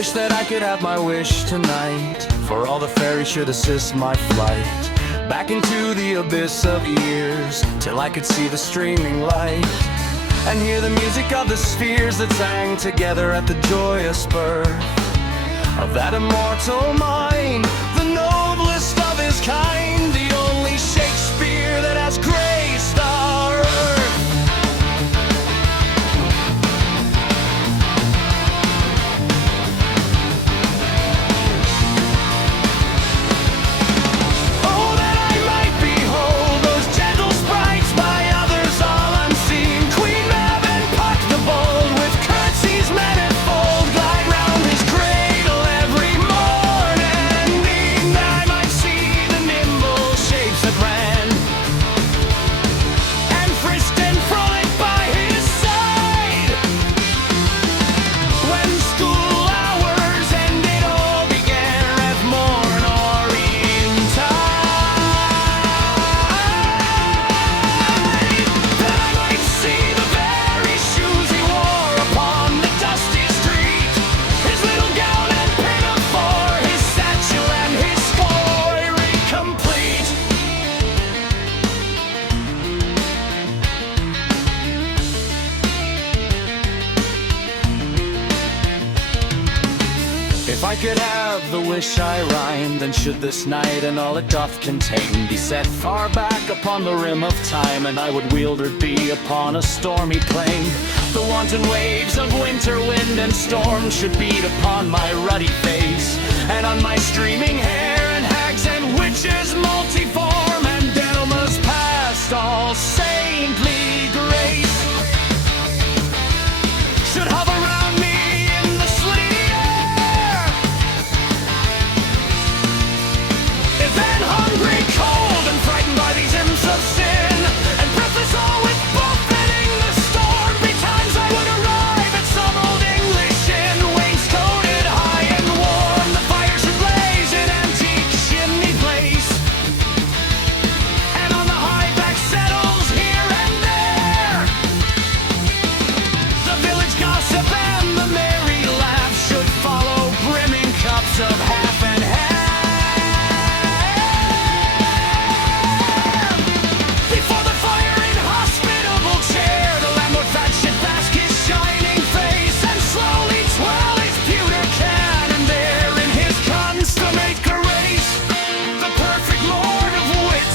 Wish that I could have my wish tonight, for all the fairies should assist my flight back into the abyss of years, till I could see the streaming light and hear the music of the spheres that sang together at the joyous birth of that immortal mind, the noblest of his kind, the only Shakespeare that has graced our earth. If I could have the wish I rhymed, then should this night and all it doth contain be set far back upon the rim of time, and I would wield her be upon a stormy plain. The wanton waves of winter, wind and storm should beat upon my ruddy face, and on my streaming hair, and hags and witches multiform, and Delmas past all saintly grace should hover around me in the sleety air. If then hungry, cold, and frightened by these imps of sin, and breathless all with buffeting the storm, betimes I would arrive at some old English inn, wainscoted high and warm. The fire should blaze in antique chimney place, and on the high back settles here and there the village gossip and the merry laugh should follow, brimming cups of half and half. Before the fire in hospitable chair, the landlord fat should bask his shining face, and slowly twirl his pewter can, and there in his consummate grace the perfect lord of wit,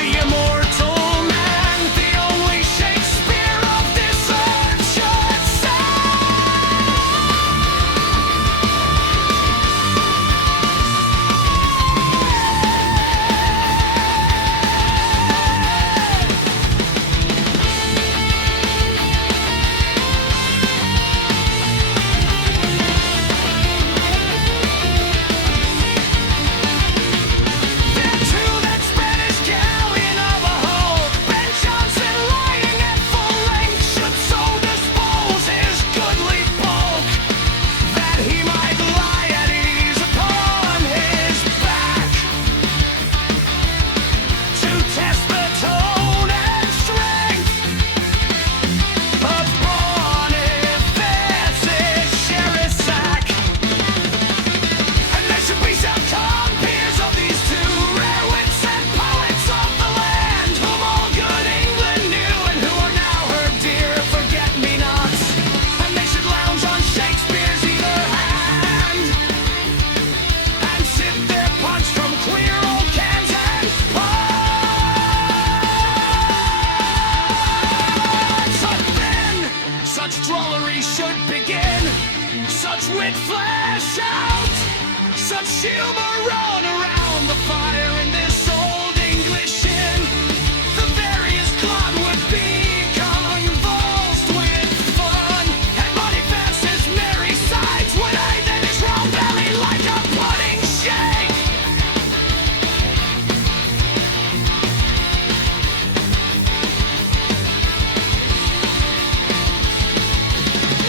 the immortal man, the only Shakespeare of this earth should say. Then to that Spanish galleon of a hull, Ben Jonson lying at full length should so dispose his goodly bulk, that he might lie at ease upon his back, to test the tone and strength of Boniface's Cherisac. And there should be some compeers of these two rare wits and poets of the land, whom all good England knew, and who are now her dear forget-me-nots. And they should lounge on Shakespeare's either hand, and sip their punch from clear old cans and pots. But then such drollery should begin, such wit flash out, such humor run around the fire in this old English inn. The veriest clod would be convulsed with fun, and Boniface's merry sides would aid then his round belly like a pudding shake.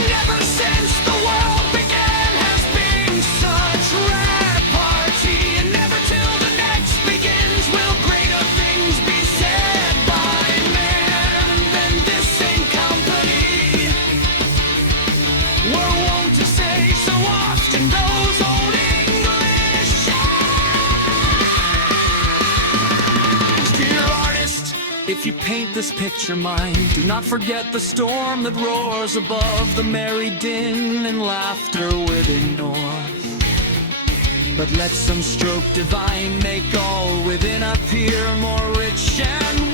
Never since the world began has been such repartee, and never till the next ye paint this picture mine, do not forget the storm that roars above, the merry din and laughter within north. But let some stroke divine make all within appear more rich and